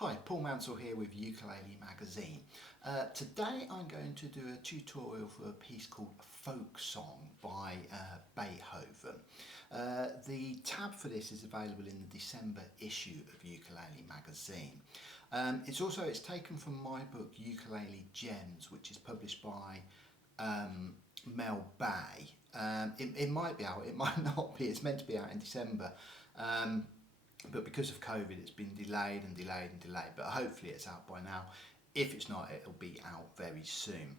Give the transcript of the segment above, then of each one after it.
Hi, Paul Mansell here with Ukulele Magazine. Today I'm going to do a tutorial for a piece called Folk Song by Beethoven. The tab for this is available in the December issue of Ukulele Magazine. It's taken from my book Ukulele Gems, which is published by Mel Bay. It might be out, it might not be. It's meant to be out in December. But because of COVID it's been delayed, but hopefully it's out by now. If it's not, it'll be out very soon.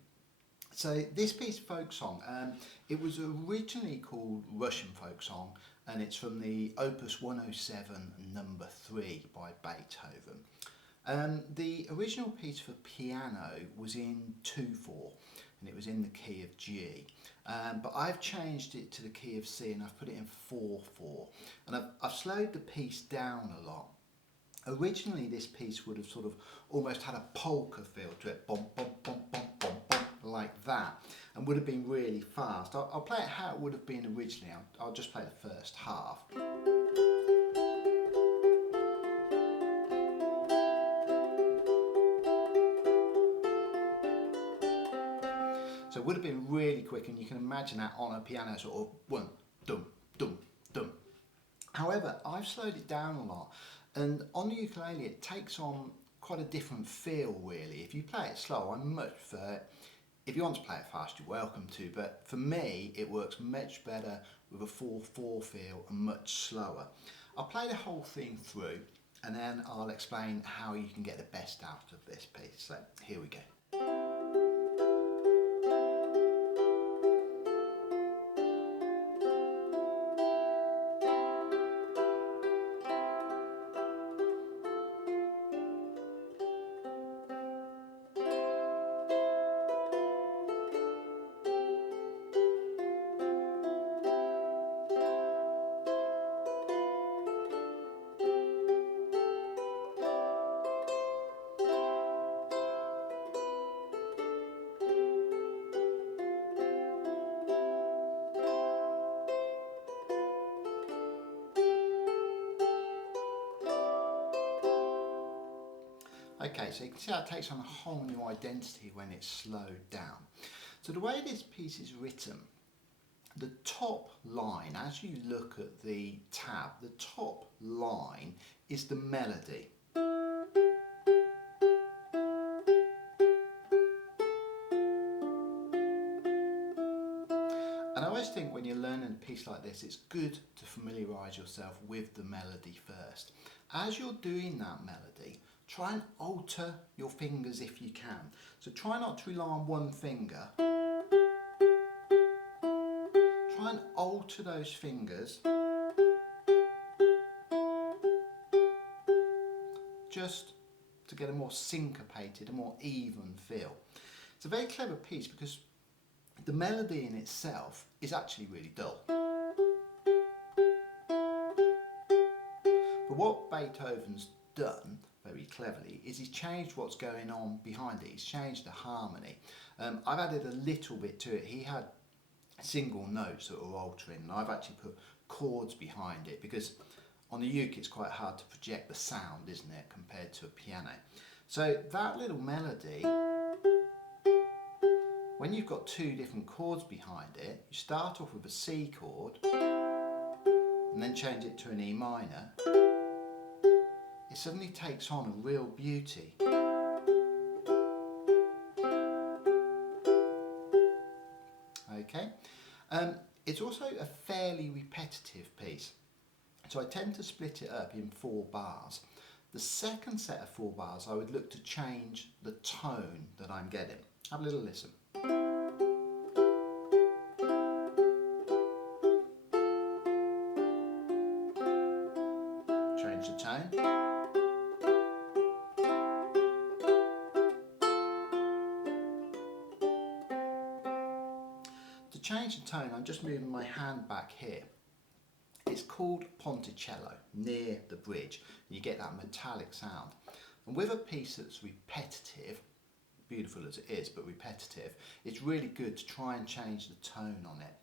So this piece of folk song, it was originally called Russian Folk Song, and it's from the Opus 107 number 3 by Beethoven. The original piece for piano was in 2/4 and it was in the key of G, but I've changed it to the key of C and I've put it in 4/4, and I've slowed the piece down a lot. Originally this piece would have sort of almost had a polka feel to it, bum, bum, bum, bum, bum, bum, like that, and would have been really fast. I'll play it how it would have been originally. I'll just play the first half. So it would have been really quick, and you can imagine that on a piano, sort of one, dum, dum, dum. However, I've slowed it down a lot, and on the ukulele it takes on quite a different feel really. If you play it slow, I much prefer it. If you want to play it fast, you're welcome to, but for me it works much better with a 4/4 feel and much slower. I'll play the whole thing through and then I'll explain how you can get the best out of this piece. So here we go. Okay, so you can see how it takes on a whole new identity when it's slowed down. So the way this piece is written, the top line, as you look at the tab, the top line is the melody. And I always think when you're learning a piece like this, it's good to familiarise yourself with the melody first. As you're doing that melody, try and alter your fingers if you can. So try not to rely on one finger. Try and alter those fingers just to get a more syncopated, a more even feel. It's a very clever piece because the melody in itself is actually really dull. But what Beethoven's done very cleverly is he's changed what's going on behind it. He's changed the harmony. I've added a little bit to it. He had single notes that were altering, and I've actually put chords behind it because on the uke it's quite hard to project the sound, isn't it, compared to a piano. So that little melody, when you've got two different chords behind it, you start off with a C chord and then change it to an E minor. It suddenly takes on a real beauty. Okay, it's also a fairly repetitive piece, so I tend to split it up in 4 bars. The second set of 4 bars I would look to change the tone that I'm getting. Have a little listen. Change the tone. To change the tone, I'm just moving my hand back here. It's called Ponticello, near the bridge. You get that metallic sound. And with a piece that's repetitive, beautiful as it is, but repetitive, it's really good to try and change the tone on it.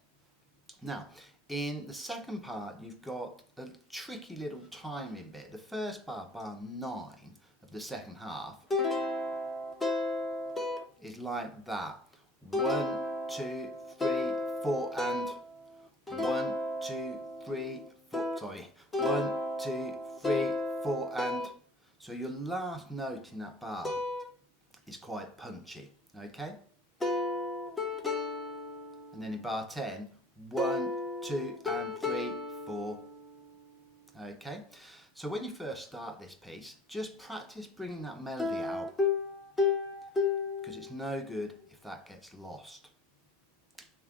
Now, in the second part, you've got a tricky little timing bit. The first bar, bar 9, of the second half is like that. 1, 2, 3, 4 and 1, 2, 3, 4, sorry. 1, 2, 3, 4 and. So your last note in that bar is quite punchy, okay? And then in bar 10, 1, 2 and 3, 4. Okay, so when you first start this piece, just practice bringing that melody out, because it's no good if that gets lost.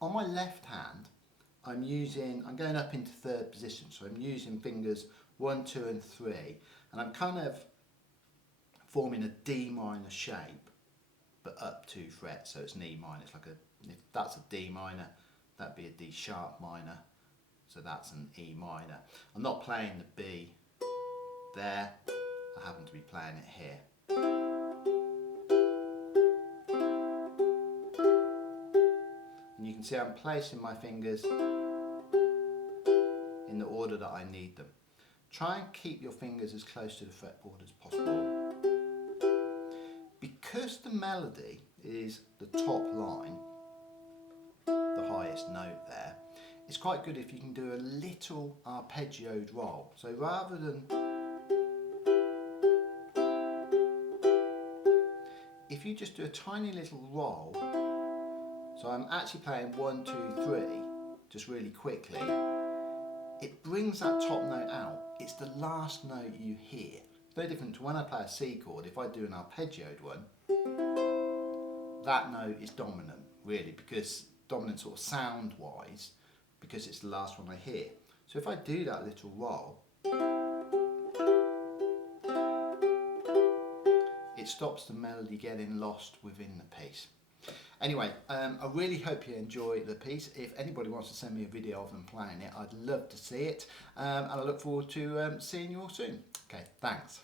On my left hand, I'm going up into third position, so I'm using fingers 1, 2 and 3, and I'm kind of forming a D minor shape, but up 2 frets, so it's an E minor. It's like if that's a D minor, that'd be a D sharp minor, so that's an E minor. I'm not playing the B there, I happen to be playing it here. And you can see I'm placing my fingers in the order that I need them. Try and keep your fingers as close to the fretboard as possible. Because the melody is the top line, the highest note there, it's quite good if you can do a little arpeggioed roll. So rather than, if you just do a tiny little roll, so I'm actually playing 1, 2, 3, just really quickly, it brings that top note out. It's the last note you hear. It's no different to when I play a C chord. If I do an arpeggioed one, that note is dominant, really, because dominant sort of sound-wise, because it's the last one I hear. So if I do that little roll, it stops the melody getting lost within the piece. Anyway, I really hope you enjoy the piece. If anybody wants to send me a video of them playing it, I'd love to see it. And I look forward to seeing you all soon. Okay, thanks.